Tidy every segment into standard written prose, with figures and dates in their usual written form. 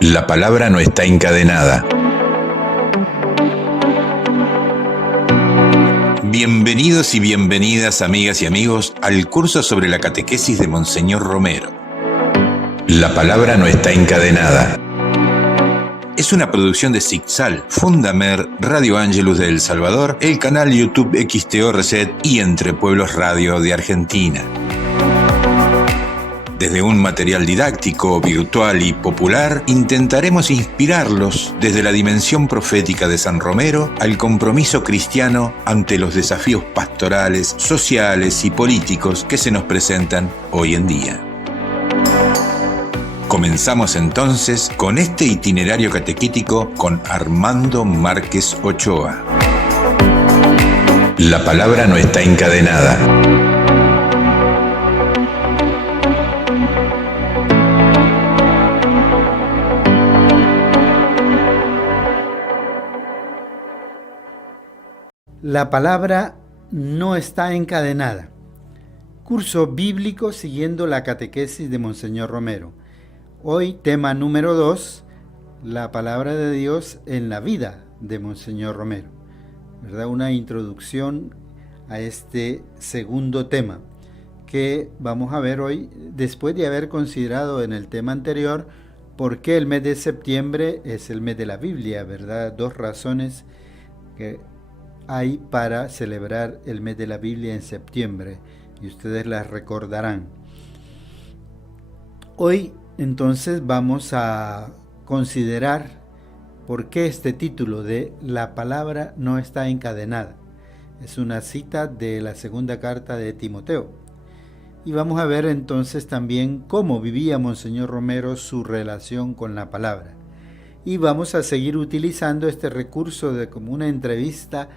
La palabra no está encadenada. Bienvenidos y bienvenidas, amigas y amigos, al curso sobre la catequesis de Monseñor Romero. La palabra no está encadenada. Es una producción de Sixal, Fundamer, Radio Ángelus de El Salvador, el canal YouTube XTO Reset y Entre Pueblos Radio de Argentina. Desde un material didáctico, virtual y popular, intentaremos inspirarlos desde la dimensión profética de San Romero al compromiso cristiano ante los desafíos pastorales, sociales y políticos que se nos presentan hoy en día. Comenzamos entonces con este itinerario catequítico con Armando Márquez Ochoa. La palabra no está encadenada. La palabra no está encadenada. Curso bíblico siguiendo la catequesis de Monseñor Romero. Hoy tema número 2, la palabra de Dios en la vida de Monseñor Romero. ¿Verdad? Una introducción a este segundo tema que vamos a ver hoy después de haber considerado en el tema anterior por qué el mes de septiembre es el mes de la Biblia, ¿verdad? 2 razones que hay para celebrar el mes de la Biblia en septiembre y ustedes las recordarán. Hoy entonces vamos a considerar por qué este título de La palabra no está encadenada. Es una cita de la segunda carta de Timoteo. Y vamos a ver entonces también cómo vivía Monseñor Romero su relación con la palabra. Y vamos a seguir utilizando este recurso de como una entrevista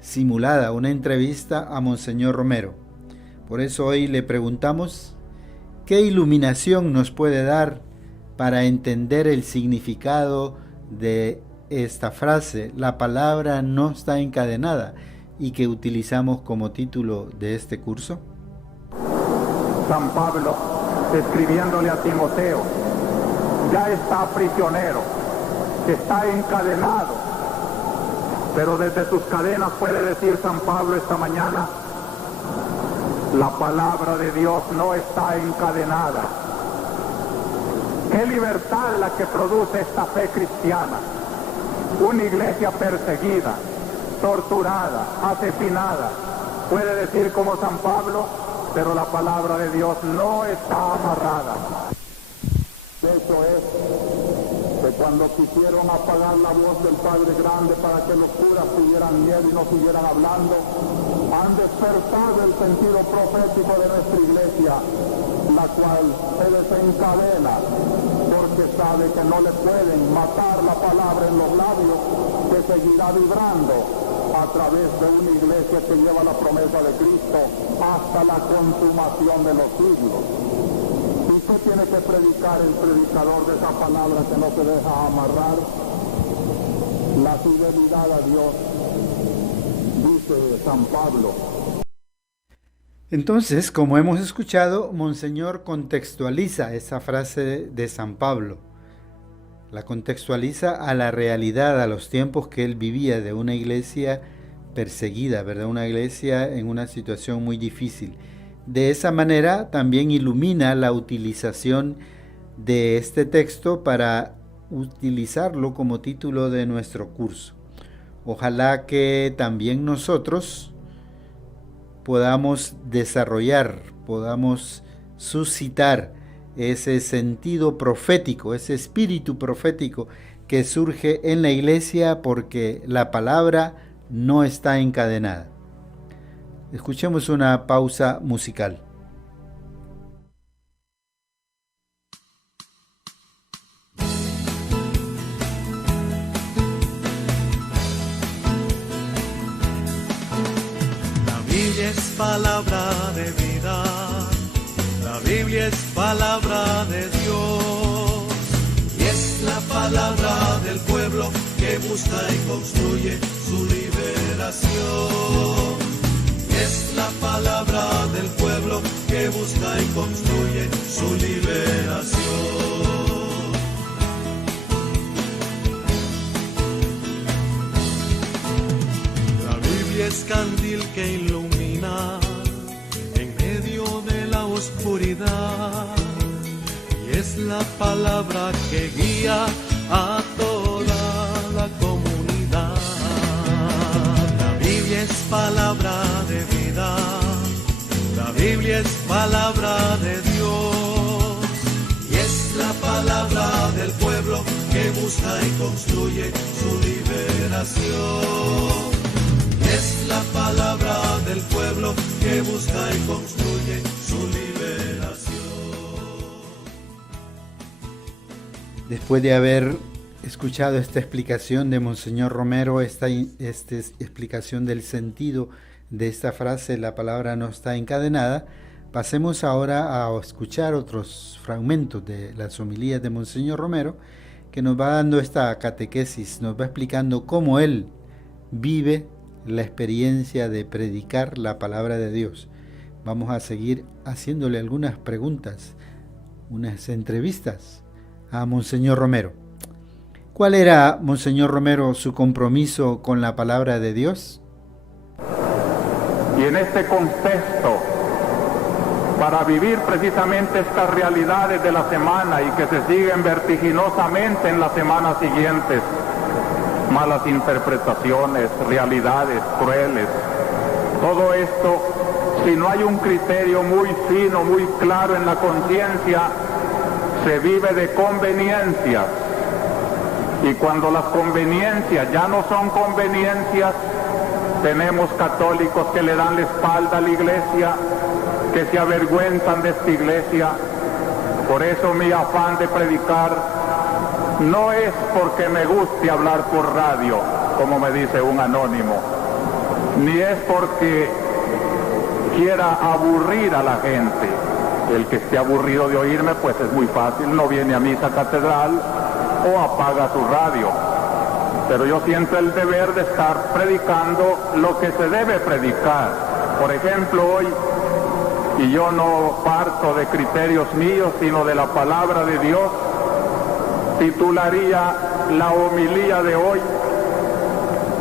simulada, una entrevista a Monseñor Romero. Por eso hoy le preguntamos qué iluminación nos puede dar para entender el significado de esta frase, la palabra no está encadenada, y que utilizamos como título de este curso. San Pablo, escribiéndole a Timoteo, ya está prisionero, está encadenado. Pero desde sus cadenas puede decir San Pablo esta mañana, la palabra de Dios no está encadenada. Qué libertad la que produce esta fe cristiana. Una iglesia perseguida, torturada, asesinada, puede decir como San Pablo, pero la palabra de Dios no está amarrada. Eso es que cuando quisieron apagar la voz del Padre Grande para que los curas tuvieran miedo y no siguieran hablando, han despertado el sentido profético de nuestra iglesia, la cual se desencadena porque sabe que no le pueden matar la palabra en los labios, que seguirá vibrando a través de una iglesia que lleva la promesa de Cristo hasta la consumación de los siglos. ¿Y qué tiene que predicar el predicador de esa palabra que no se deja amarrar? La fidelidad a Dios, dice San Pablo. Entonces, como hemos escuchado, Monseñor contextualiza esa frase de San Pablo. La contextualiza a la realidad, a los tiempos que él vivía de una iglesia perseguida, ¿verdad? Una iglesia en una situación muy difícil. De esa manera también ilumina la utilización de este texto para utilizarlo como título de nuestro curso. Ojalá que también nosotros podamos desarrollar, podamos suscitar ese sentido profético, ese espíritu profético que surge en la iglesia porque la palabra no está encadenada. Escuchemos una pausa musical. La Biblia es palabra de vida, la Biblia es palabra de Dios, y es la palabra del pueblo que busca y construye su liberación. Es la palabra del pueblo que busca y construye que ilumina en medio de la oscuridad, y es la palabra que guía a toda la comunidad. La Biblia es palabra de vida, la Biblia es palabra de Dios, y es la palabra del pueblo que busca y construye su liberación. Es la palabra del pueblo que busca y construye su liberación. Después de haber escuchado esta explicación de Monseñor Romero, esta explicación del sentido de esta frase, la palabra no está encadenada, pasemos ahora a escuchar otros fragmentos de las homilías de Monseñor Romero, que nos va dando esta catequesis, nos va explicando cómo él vive la experiencia de predicar la palabra de Dios. Vamos a seguir haciéndole algunas preguntas, unas entrevistas a Monseñor Romero. ¿Cuál era, Monseñor Romero, su compromiso con la palabra de Dios? Y en este contexto, para vivir precisamente estas realidades de la semana y que se siguen vertiginosamente en las semanas siguientes, malas interpretaciones, realidades crueles, todo esto, si no hay un criterio muy fino, muy claro en la conciencia, se vive de conveniencias. Y cuando las conveniencias ya no son conveniencias, tenemos católicos que le dan la espalda a la iglesia, que se avergüenzan de esta iglesia. Por eso mi afán de predicar no es porque me guste hablar por radio, como me dice un anónimo, ni es porque quiera aburrir a la gente. El que esté aburrido de oírme, pues es muy fácil, no viene a misa catedral o apaga su radio. Pero yo siento el deber de estar predicando lo que se debe predicar. Por ejemplo, hoy, y yo no parto de criterios míos, sino de la palabra de Dios, titularía la homilía de hoy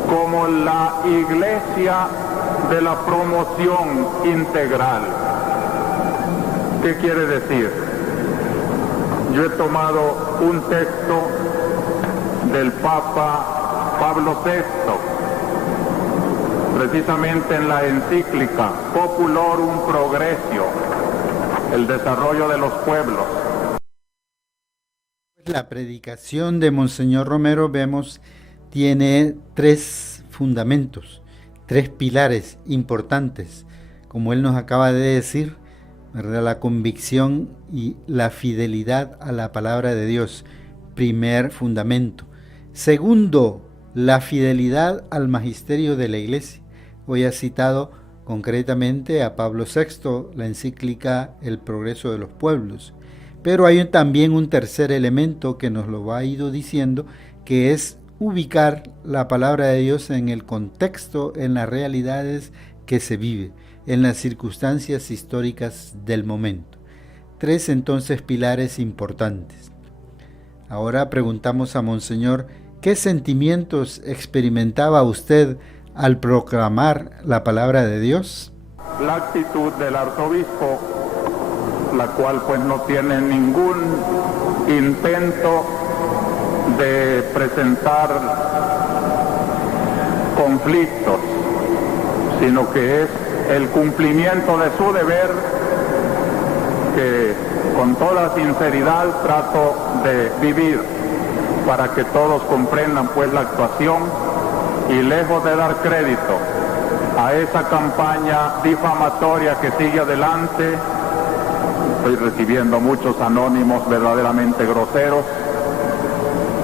como la iglesia de la promoción integral. ¿Qué quiere decir? Yo he tomado un texto del Papa Pablo VI, precisamente en la encíclica Populorum Progressio, el desarrollo de los pueblos. La predicación de Monseñor Romero, vemos, tiene tres fundamentos, tres pilares importantes, como él nos acaba de decir, ¿verdad? La convicción y la fidelidad a la palabra de Dios, primer fundamento. Segundo, la fidelidad al magisterio de la Iglesia. Hoy ha citado concretamente a Pablo VI, la encíclica El progreso de los pueblos. Pero hay también un tercer elemento que nos lo ha ido diciendo, que es ubicar la palabra de Dios en el contexto, en las realidades que se vive, en las circunstancias históricas del momento. Tres entonces pilares importantes. Ahora preguntamos a Monseñor, ¿qué sentimientos experimentaba usted al proclamar la palabra de Dios? La actitud del arzobispo, la cual pues no tiene ningún intento de presentar conflictos, sino que es el cumplimiento de su deber, que con toda sinceridad trato de vivir para que todos comprendan pues la actuación, y lejos de dar crédito a esa campaña difamatoria que sigue adelante, estoy recibiendo muchos anónimos verdaderamente groseros.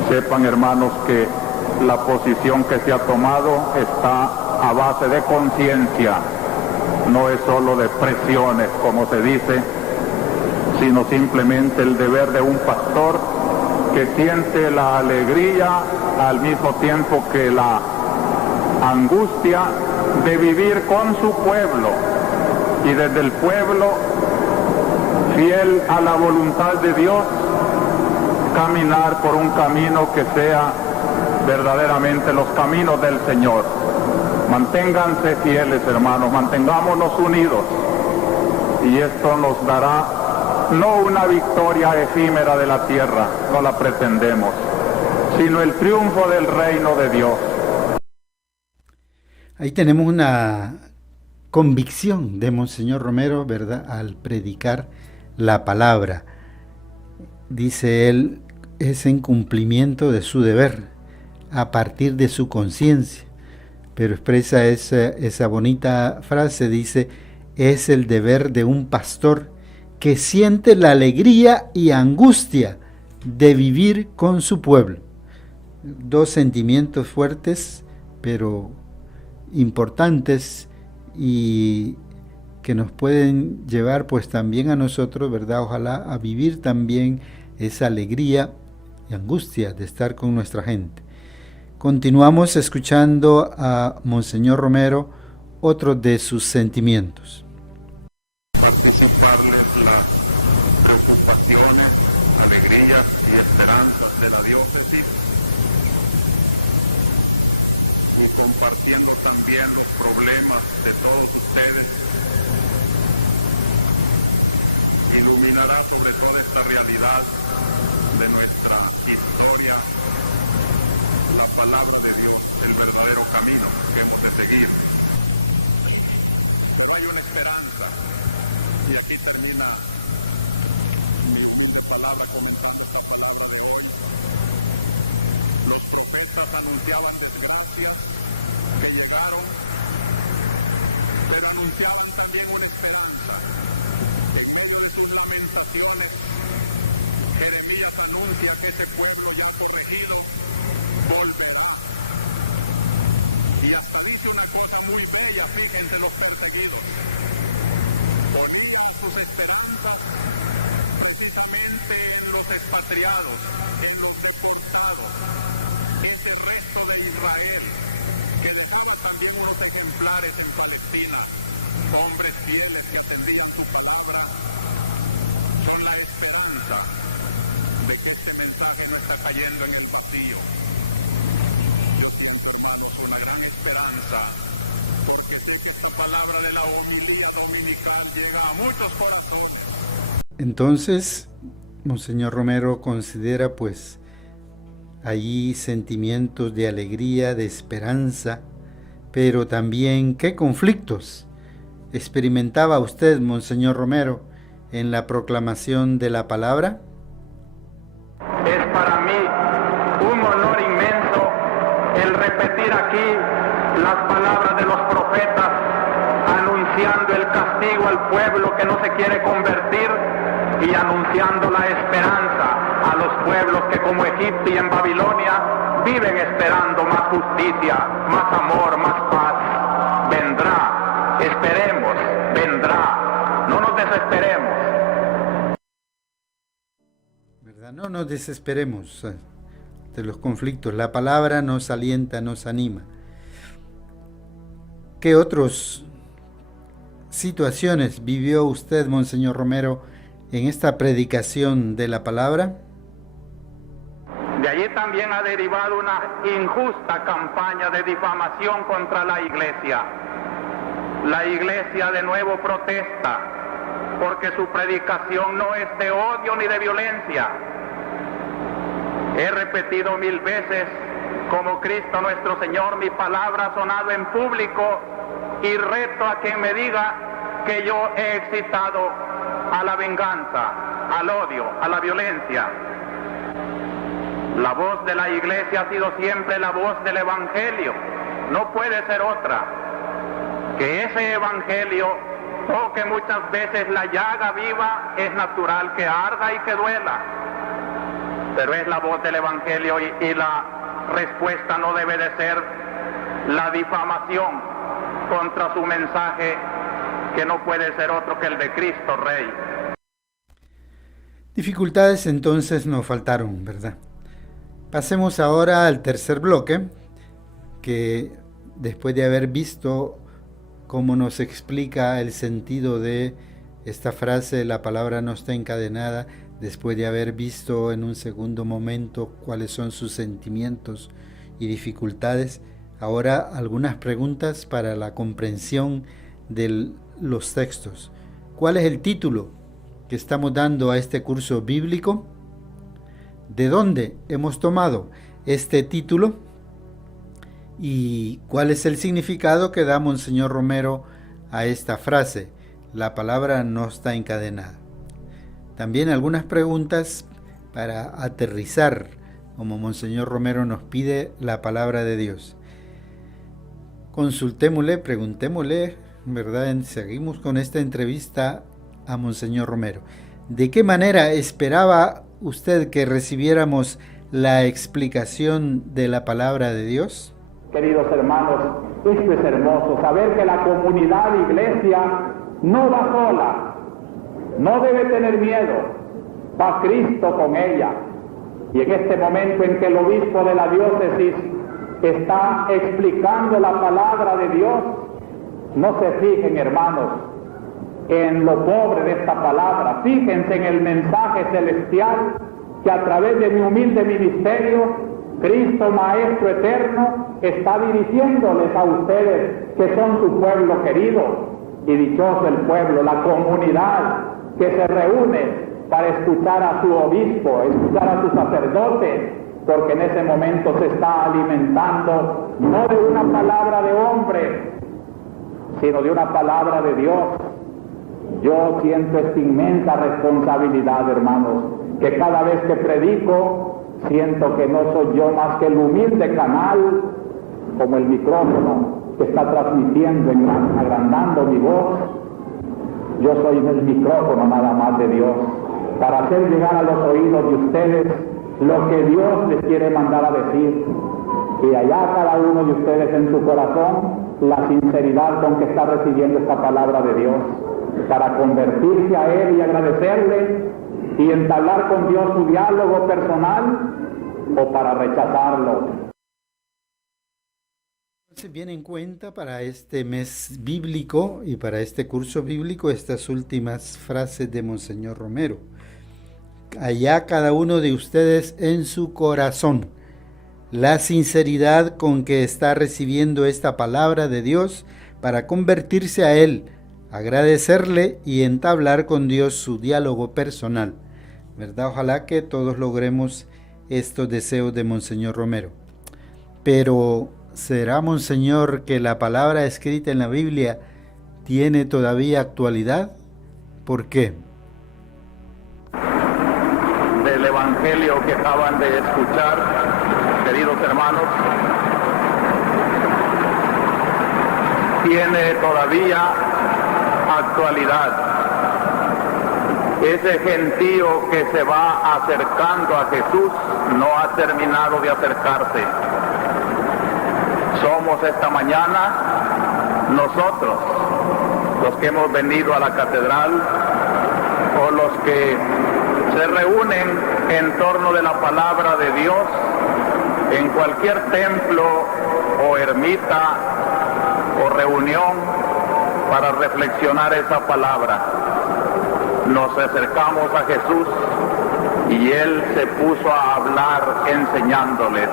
Sepan, hermanos, que la posición que se ha tomado está a base de conciencia, no es solo de presiones, como se dice, sino simplemente el deber de un pastor que siente la alegría al mismo tiempo que la angustia de vivir con su pueblo, y desde el pueblo, fiel a la voluntad de Dios, caminar por un camino que sea verdaderamente los caminos del Señor. Manténganse fieles, hermanos, mantengámonos unidos. Y esto nos dará no una victoria efímera de la tierra, no la pretendemos, sino el triunfo del reino de Dios. Ahí tenemos una convicción de Monseñor Romero, ¿verdad?, al predicar la palabra. Dice él, es en cumplimiento de su deber, a partir de su conciencia. Pero expresa esa bonita frase, dice, es el deber de un pastor que siente la alegría y angustia de vivir con su pueblo. Dos sentimientos fuertes, pero importantes, y que nos pueden llevar pues también a nosotros, ¿verdad?, ojalá, a vivir también esa alegría y angustia de estar con nuestra gente. Continuamos escuchando a Monseñor Romero, otro de sus sentimientos. Participarles las preocupaciones, alegrías y esperanzas de la diócesis, y compartiendo también los problemas de todos ustedes, iluminará sobre toda esta realidad de nuestra historia la palabra de Dios, el verdadero camino que hemos de seguir. Pero hay una esperanza, y aquí termina mi humilde palabra comentando esta palabra de hoy. Los profetas anunciaban desgracias que llegaron, pero anunciaban también una esperanza. En medio de sus lamentaciones, Jeremías anuncia que ese pueblo ya corregido volverá. Y hasta dice una cosa muy bella, fíjense, los perseguidos. Ponía sus esperanzas precisamente en los expatriados, en los deportados, ese resto de Israel que dejaba también unos ejemplares en Palestina, hombres fieles que atendían su palabra, son la esperanza de que este mensaje no está cayendo en el vacío. Yo siento, hermanos, una gran esperanza, porque sé que esta palabra de la homilía dominical llega a muchos corazones. Entonces, Monseñor Romero considera pues allí sentimientos de alegría, de esperanza, pero también ¿qué conflictos experimentaba usted, Monseñor Romero, en la proclamación de la palabra? ¿Verdad? No nos desesperemos de los conflictos. La palabra nos alienta, nos anima. ¿Qué otras situaciones vivió usted, Monseñor Romero, en esta predicación de la palabra? Dificultades entonces no faltaron, ¿verdad? Pasemos ahora al tercer bloque, que después de haber visto cómo nos explica el sentido de esta frase, la palabra no está encadenada, después de haber visto en un segundo momento cuáles son sus sentimientos y dificultades, Ahora algunas preguntas para la comprensión de los textos. ¿Cuál es el título que estamos dando a este curso bíblico? ¿De dónde hemos tomado este título? ¿Y cuál es el significado que da Monseñor Romero a esta frase? La palabra no está encadenada. También algunas preguntas para aterrizar, como Monseñor Romero nos pide la palabra de Dios. Consultémosle, preguntémosle, ¿verdad? Seguimos con esta entrevista a Monseñor Romero. ¿De qué manera esperaba usted que recibiéramos la explicación de la palabra de Dios? Se viene en cuenta para este mes bíblico y para este curso bíblico estas últimas frases de Monseñor Romero. Allá cada uno de ustedes en su corazón, la sinceridad con que está recibiendo esta palabra de Dios para convertirse a Él, agradecerle y entablar con Dios su diálogo personal. ¿Verdad? Ojalá que todos logremos estos deseos de Monseñor Romero. Pero ¿será, Monseñor, que la palabra escrita en la Biblia tiene todavía actualidad? ¿Por qué? Del Evangelio que acaban de escuchar, queridos hermanos, tiene todavía actualidad. Ese gentío que se va acercando a Jesús no ha terminado de acercarse. Somos esta mañana nosotros los que hemos venido a la catedral o los que se reúnen en torno de la palabra de Dios en cualquier templo o ermita o reunión para reflexionar esa palabra. Nos acercamos a Jesús y Él se puso a hablar enseñándoles.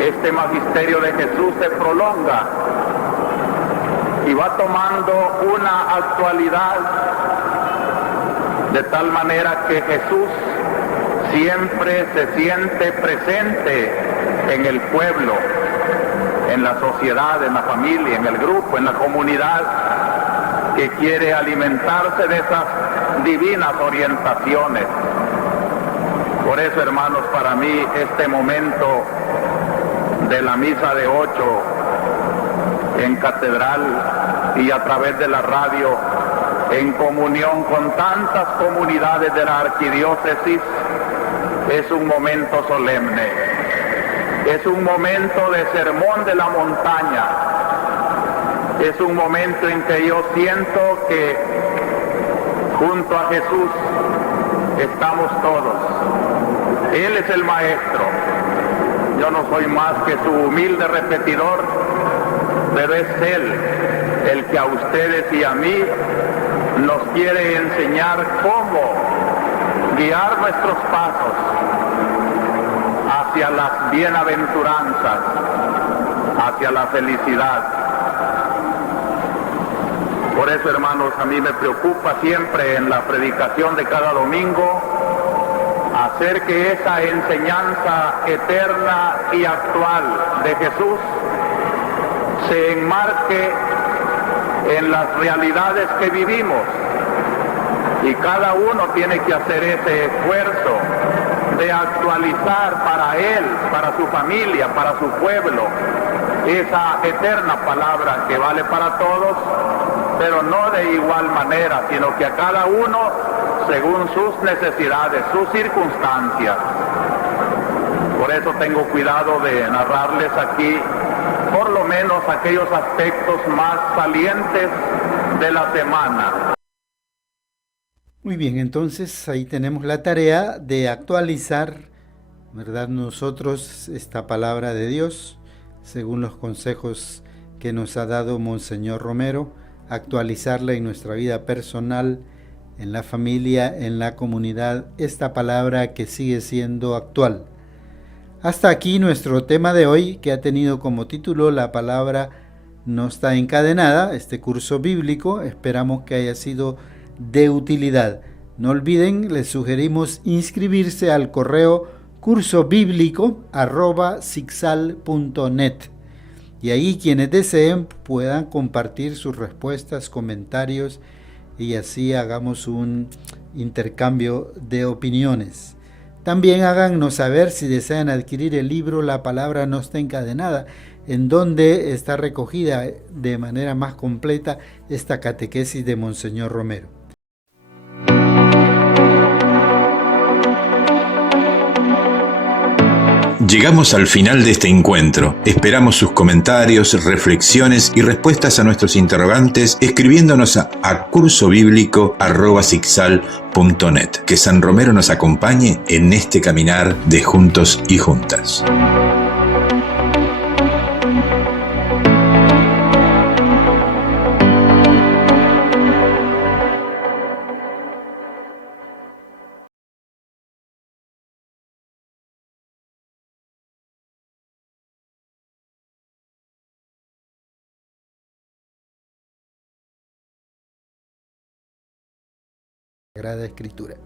Este magisterio de Jesús se prolonga y va tomando una actualidad de tal manera que Jesús siempre se siente presente en el pueblo, en la sociedad, en la familia, en el grupo, en la comunidad que quiere alimentarse de esas divinas orientaciones. Por eso, hermanos, para mí este momento de la misa de 8 en catedral y a través de la radio, en comunión con tantas comunidades de la arquidiócesis, es un momento solemne, es un momento de sermón de la montaña, es un momento en que yo siento que junto a Jesús estamos todos. Él es el Maestro, yo no soy más que su humilde repetidor, pero es Él el que a ustedes y a mí nos quiere enseñar cómo guiar nuestros pasos hacia las bienaventuranzas, hacia la felicidad. Por eso, hermanos, a mí me preocupa siempre en la predicación de cada domingo hacer que esa enseñanza eterna y actual de Jesús se enmarque en las realidades que vivimos, y cada uno tiene que hacer ese esfuerzo de actualizar para él, para su familia, para su pueblo, esa eterna palabra que vale para todos, pero no de igual manera, sino que a cada uno según sus necesidades, sus circunstancias. Por eso tengo cuidado de narrarles aquí por lo menos aquellos aspectos más salientes de la semana. Muy bien, entonces ahí tenemos la tarea de actualizar, ¿verdad?, nosotros esta palabra de Dios, según los consejos que nos ha dado Monseñor Romero, actualizarla en nuestra vida personal, en la familia, en la comunidad, esta palabra que sigue siendo actual. Hasta aquí nuestro tema de hoy, que ha tenido como título La palabra no está encadenada, este curso bíblico. Esperamos que haya sido de utilidad. No olviden, les sugerimos inscribirse al correo cursobiblico@sicsal.net, y ahí quienes deseen puedan compartir sus respuestas, comentarios, y así hagamos un intercambio de opiniones. También háganos saber si desean adquirir el libro La palabra no está encadenada, en donde está recogida de manera más completa esta catequesis de Monseñor Romero. Llegamos al final de este encuentro. Esperamos sus comentarios, reflexiones y respuestas a nuestros interrogantes escribiéndonos a cursobiblico@sicsal.net. Que San Romero nos acompañe en este caminar de juntos y juntas. Sagrada Escritura.